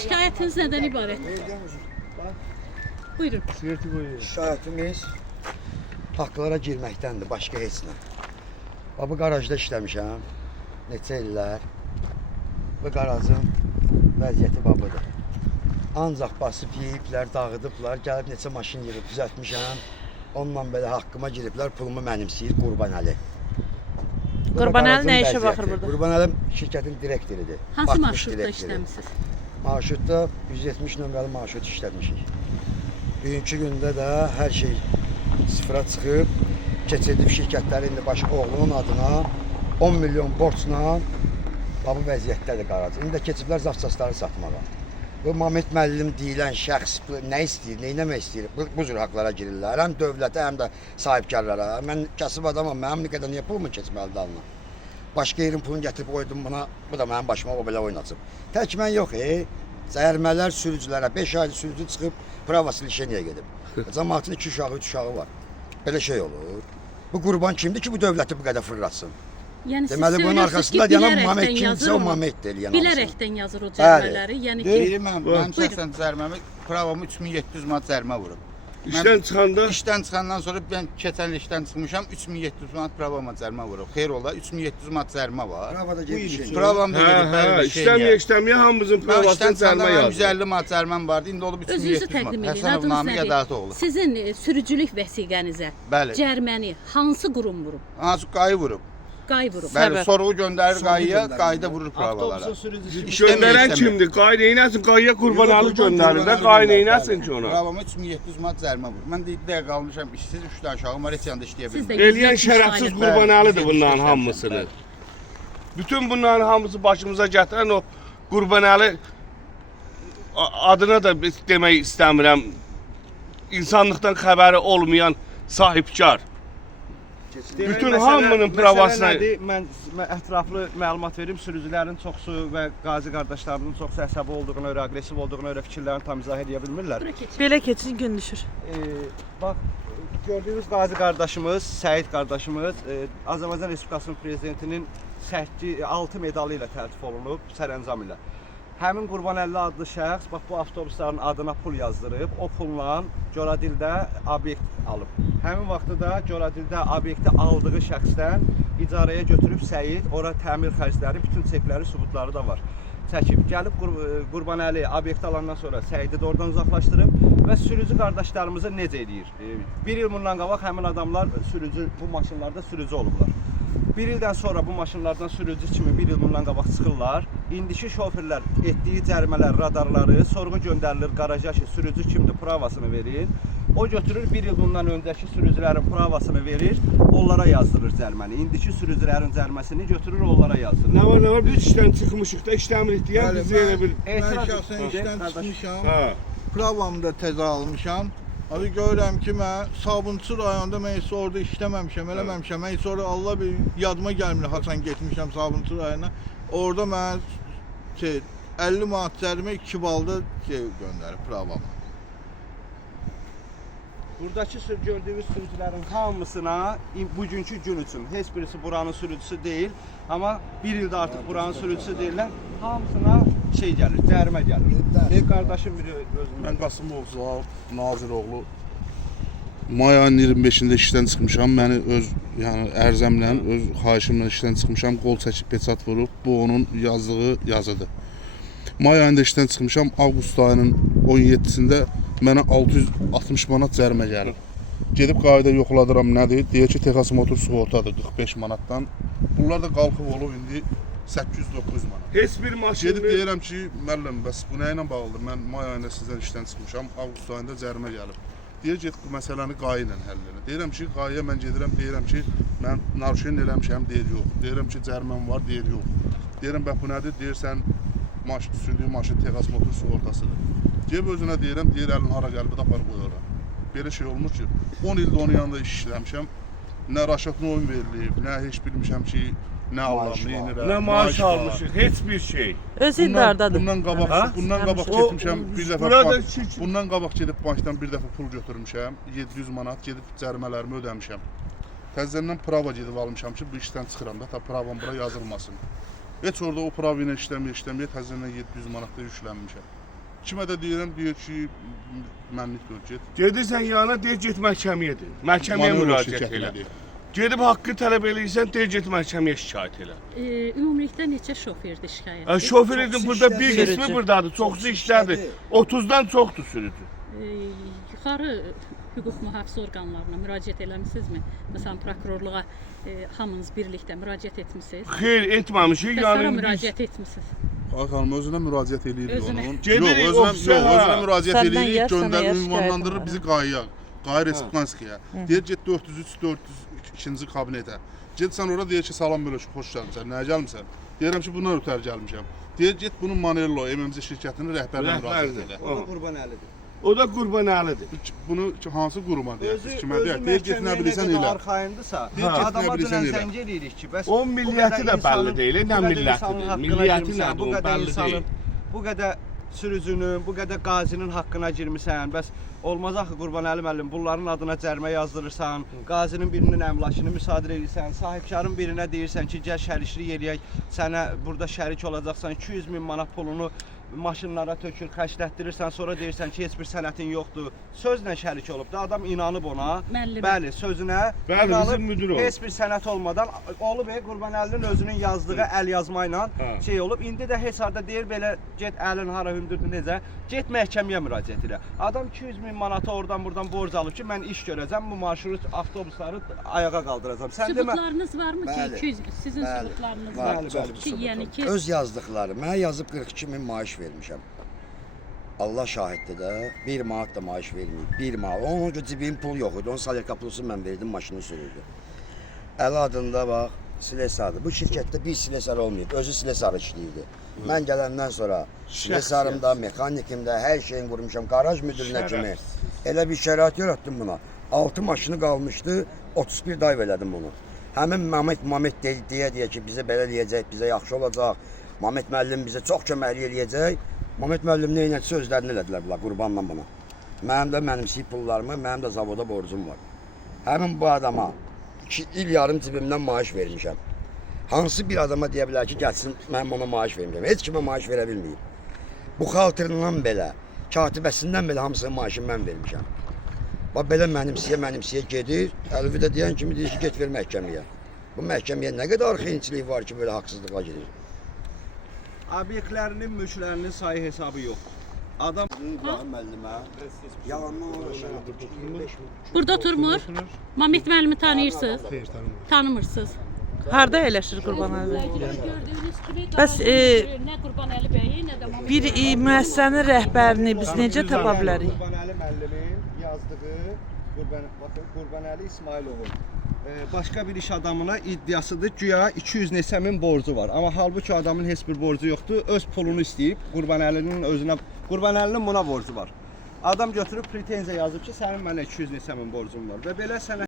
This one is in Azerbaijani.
Şikayətiniz nədən ibarət? Buyurun. Şikayətimiz haqlara girməkdəndir, başqa heç nə. Bu qarajda işləmişəm, neçə illər. Bu qarajın vəziyyəti budur. Ancaq basıb yeyiblər, dağıdıblar, gəlib neçə maşın yığıb düzəltmişəm. Onunla belə haqqıma giriblər, pulumu mənimsəyir Qurbanəli. Qurbanəli nə işə baxır burada? Qurbanəli şirkətin direktoridir. Hansı marşrutda işləmişsiniz? Marşrutda 170 nömrəli marşrut işləmişik. Bugünkü gündə də hər şey sıfıra çıxıb, keçirdib şirkətləri indi baş oğlunun adına 10 milyon borcla bu vəziyyətdədir qaracı. İndi də keçiblər zavçasları satmağa. Bu Mamet müəllim deyilən şəxs nə istəyir, nə etmək istəyir? Bu cür haqlara girirlər. Həm dövlətə, həm də sahibkarlara. Mən kasıb adamam, mənim nə qədər niyə pulumu keçməli dalına? Başqa yerin pulunu gətirib qoydum buna, bu da mənim başıma o belə oynatıb. Tək mən yox, cəyərmələr sürücülərə 5 aylı sürücü çıxıb pravasını işə gedib. Cəmaatın 2 uşağı, 3 uşağı var. Belə şey olur. Bu qurban kimdir ki, bu dövləti bu qədər fırlatsın? Yəni deməli bunun arkasında yanan Mamet kimsə o Mametdir. Bilərəkdən yazır o cərmələri. Yəni ki, mən şəxsən cərməmi pravamı 3700 manat cərmə vurub. İşdən çıxanda? İşdən çıxandan sonra mən keçən il işdən çıxmışam, 3700 manat pravama cərmə vurub. Xeyr ola, 3700 manat cərmə var. Pravada gedib. Pravam da gedib, bəli bir şey. İşləməyə hamımızın pravasını cərmə yazdı. 150 manat cərməm vardı, indi olub 3700 manat. Həsənov Namiq Ədalatoğlu. Sizin sürücülük vəsiqənizə cərməni hansı qurum vurub? Hansı qayı vurub? Qay vurub. Bəli, sorğu göndərir qayıya, qayda vurur pravalara. Göndərən kimdir? Qay neynəsin? Qayıya Qurbanəli göndərir də, qay neynəsin ki ona? Pravama 3700 manat cərmə vurur. Mən 7 dəqiqə qalmışam işsiz, 3 dənə uşağım var, heç yanda işləyə bilmirəm. Eləyən şərəfsiz Qurbanəlidir bunların hamısını. Bütün bunların hamısı başımıza gətirən o Qurbanəli adına da demək istəmirəm. İnsanlıqdan xəbəri olmayan sahibkar. Bütün hamının pravasına... Mən ətraflı məlumat verim, sürücülərin çoxsu və qazi qardaşlarının çoxsu əsəbi olduğuna, öyle agresiv olduğuna, öyle fikirlərini tam izah edə bilmirlər. Belə keçin, gün düşür. Bax, gördüyünüz qazi qardaşımız, Səid qardaşımız Azərbaycan Respublikasının prezidentinin 6 medalı ilə təltif olunub, sərəncam ilə. Həmin Qurbanəli adlı şəxs bax bu avtobusların adına pul yazdırıb, o pulla Coradildə obyekt alıb. Həmin vaxtda da Coradildə obyekti aldığı şəxsdən icarəyə götürüb Səid, ora təmir xərcləri, bütün çekləri, sübutları da var. Çəkib, gəlib Qurbanəli obyekti alandan sonra Səidi də oradan uzaqlaşdırıb və sürücü qardaşlarımızı necə edir? Bir il bundan qabaq həmin adamlar bu maşınlarda sürücü olublar. Bir ildən sonra bu maşınlardan sürücü kimi bir il bundan qabaq çıxırlar. İndiki şoferlər etdiyi cərmələr, radarları, sorğu göndərilir qaraja ki, sürücü kimdir, pravasını verir. O götürür, bir il bundan öncəki sürücülərin pravasını verir, onlara yazdırır cərməni. İndiki sürücülərin cərməsini götürür, onlara yazdırır. Nə var, biz işdən çıxmışıq da, işləmirik deyən bizi elə bir... Mən şəxsən işdən çıxmışam, pravamı da təzə almışam. Abi görürəm ki, mən Sabunçu rayonunda mən heç orada işləməmişəm, eləməmişəm. Mən heç orada Allah bir yadıma gəlmir, haçan getmişəm Sabunçu rayonuna. Orada mən 50 manat cərimə 2 balda göndərib pravamı. Buradakı gördüyünüz sürücülərin hamısına bugünkü gün üçün, heç birisi buranın sürücüsü deyil, amma bir ildə artıq buranın sürücüsü deyirlər, hamısına şey gəlir, cərimə gəlir. Bir qardaşım biri özündən. Mən Qasımov Zal Naziroğlu. May ayının 25-də işdən çıxmışam. Məni öz ərzəmlə, öz xahişimlə işdən çıxmışam. Qol çəkib peçat vurub. Bu onun yazdığı yazıdır. May ayında işdən çıxmışam. Avqust ayının 17-sində mənə 660 manat cərimə gəlir. Gedib qayda yoxladıram nədir? Deyir ki, Texas motor sığortadır 45 manatdan. Bunlar da qalxıb olub indi 809 manat. Heç bir maşın... Gedib deyirəm ki, müəllim, bəs bu nə ilə bağlıdır? Mən may ayında sizdən işdən çıxmışam, avqust ayında cərimə gəlib. Deyir ki, məsələni qayə ilə həll edin. Deyirəm ki, qayəyə mən gedirəm, deyirəm ki, mən narşin eləmişəm, deyir yox. Deyirəm ki, cəriməm var, deyir yox. Deyirəm, bəs bu nədir? Deyirsən, sürdüyü maşın Texas motor sığortasıdır. Deyib özünə deyirəm, deyir əlin hara gəlbi də apar qoyuram. Belə şey olmur ki, 10 ildə onun yanında iş işləmişəm. Nə raşatın oyun verilib, nə heç bilmişəm ki, nə alam, neynirəm. Nə maaş almışıq, heç bir şey. Öz illərdadır. Bundan qabaq getmişəm bir dəfə, bundan qabaq gedib bankdan bir dəfə pul götürmüşəm, 700 manat gedib cərimələrimi ödəmişəm. Təzədən prava gedib almışam ki, bu işdən çıxıram da, ta pravam bura yazılmasın. Heç orada o prava ilə işləməyə təzədən 700 manatda yüklənmişəm. Kimə də deyirəm, deyir ki, mənlik dur, get. Gedirsən yanına, deyir get məhkəməyə de. Məhkəməyə Manuel müraciət şirkətinə elə. deyir. Gedib haqqı tələb eləyirsən, deyir get məhkəməyə şikayət elə. Ümumilikdə neçə şoferdir şikayət? Şoferin burada bir işlədi. qismi buradadır, çoxsu işlədir. 30-dan çoxdur sürücü. Yuxarı hüquq mühafizə orqanlarına müraciət eləmisinizmi? Məsələn, prokurorluğa hamınız birlikdə müraciət etmisiniz? Xeyr, etməmişik. Bəs sonra Yəni biz müraciət etmisiniz? Ay xanım, özünə müraciət eləyirik Özünə. onun. Gedirik Yox, ofsə, özünə hə. müraciət Səndən eləyirik, yer, sənə göndərir, yer ünvanlandırır şikayət bizi Qayaya. Qaya Respublikanskiyə. Deyir get 403-402-ci kabinetə. Getsən ora deyir ki, salam belə xoş gəlmisən. Nəyə gəlmisən? Deyirəm ki, bundan ötəri gəlmişəm. Deyir get bunun Manello MMC şirkətinin rəhbərinə müraciət elə. O da Qurbanəlidir. o da Qurbanəlidir. Bunu hansı quruma deyirsiz? Kimə deyir? Deyir get nə bilirsən məhkəməyə elə. arxayındısa, Deyir, get nə adama bilirsən dünən elə. zəng eləyirik ki, bəs Onun milliyyəti də bəlli deyil, nə millətidir? Milliyyəti nədir, bu o qədər bəlli deyil. insanın, bu qədər sürücünün, bu qədər qazinin haqqına girmisən, bəs olmaz axı Qurbanəli müəllim, bunların adına cərimə yazdırırsan, qazinin birinin əmlakını müsadirə edirsən, sahibkarın birinə deyirsən ki, gəl şəriklik eləyək, sənə burada şərik olacaqsan, 200 min manat pulunu maşınlara tökür, xərclətdirirsən, sonra deyirsən ki, heç bir sənətin yoxdur. Sözlə şərik olub da, adam inanıb ona. Müəllim. Bəli, sözünə Bəli, inanıb, bizim müdür olub. heç bir sənət olmadan olub Qurbanəlinin özünün yazdığı əl yazma ilə şey olub. İndi də heç harda deyir belə get əlin hara hündürdür necə? Get məhkəməyə müraciət elə. Adam 200 min manata oradan buradan borc alıb ki, mən iş görəcəm, bu marşrut avtobusları ayağa qaldıracağam. Sən demə Sübutlarınız varmı ki, Bəli. 200 sizin Bəli. sübutlarınız Var, var? bəli, Ki, yəni ki, öz yazdıqları. Mənə yazıb 42 min maaş vermişəm. Allah şahiddir də, 1 manat da maaş verməyib. 1 manat. Onun üçün cibim pul yox idi. Onun salika pulunu mən verdim, maşını sürürdü. Əli adında bax, Silesardır. Bu şirkətdə bir Silesar olmayıb. Özü Silesar işləyirdi. Mən gələndən sonra Silesarımda, mexanikimdə hər şeyin qurmuşam. Qaraj müdürünə kimi. Elə bir şərait yaratdım buna. 6 maşını qalmışdı, 31 day elədim bunu. Həmin Mamet deyə ki, bizə belə eləyəcək, bizə yaxşı olacaq. Mamet müəllim bizə çox köməklik eləyəcək. Mamet müəllim nə etsə özlərini elədilər bunlar qurbanla buna. Mənim də mənimsiyib pullarımı, mənim də zavoda borcum var. Həmin bu adama 2 il yarım cibimdən maaş vermişəm. Hansı bir adama deyə bilər ki, gəlsin mən ona maaş vermişəm. Heç kimə maaş verə bilməyib. Bu xaltırından belə, katibəsindən belə hamısının maaşını mən vermişəm. Bax belə mənimsiyə gedir. Əlvi də deyən kimi deyir ki, get ver məhkəməyə. Bu məhkəməyə nə qədər xeyinçilik var ki, belə haqsızlığa gedir. obyektlərinin, mülklərinin sayı hesabı yoxdur. Adam müəllimə yalandan uğraşır. burada oturmur. Mamet müəllimi tanıyırsınız? Tanımırsınız. Harda əyləşir Qurbanəli bəy? Gördüyünüz kimi Bəs, nə Qurbanəli bəyi, nə də Mamet Bir müəssisənin rəhbərini biz necə tapa bilərik? Qurbanəli müəllimin yazdığı Qurbanəli İsmayılovun başqa bir iş adamına iddiasıdır. Güya 200 neçə min borcu var. Amma halbuki adamın heç bir borcu yoxdur. Öz pulunu istəyib Qurbanəlinin özünə, Qurbanəlinin buna borcu var. Adam götürüb pretenziya yazıb ki, sənin mənə 200 neçə min borcun var və belə sənə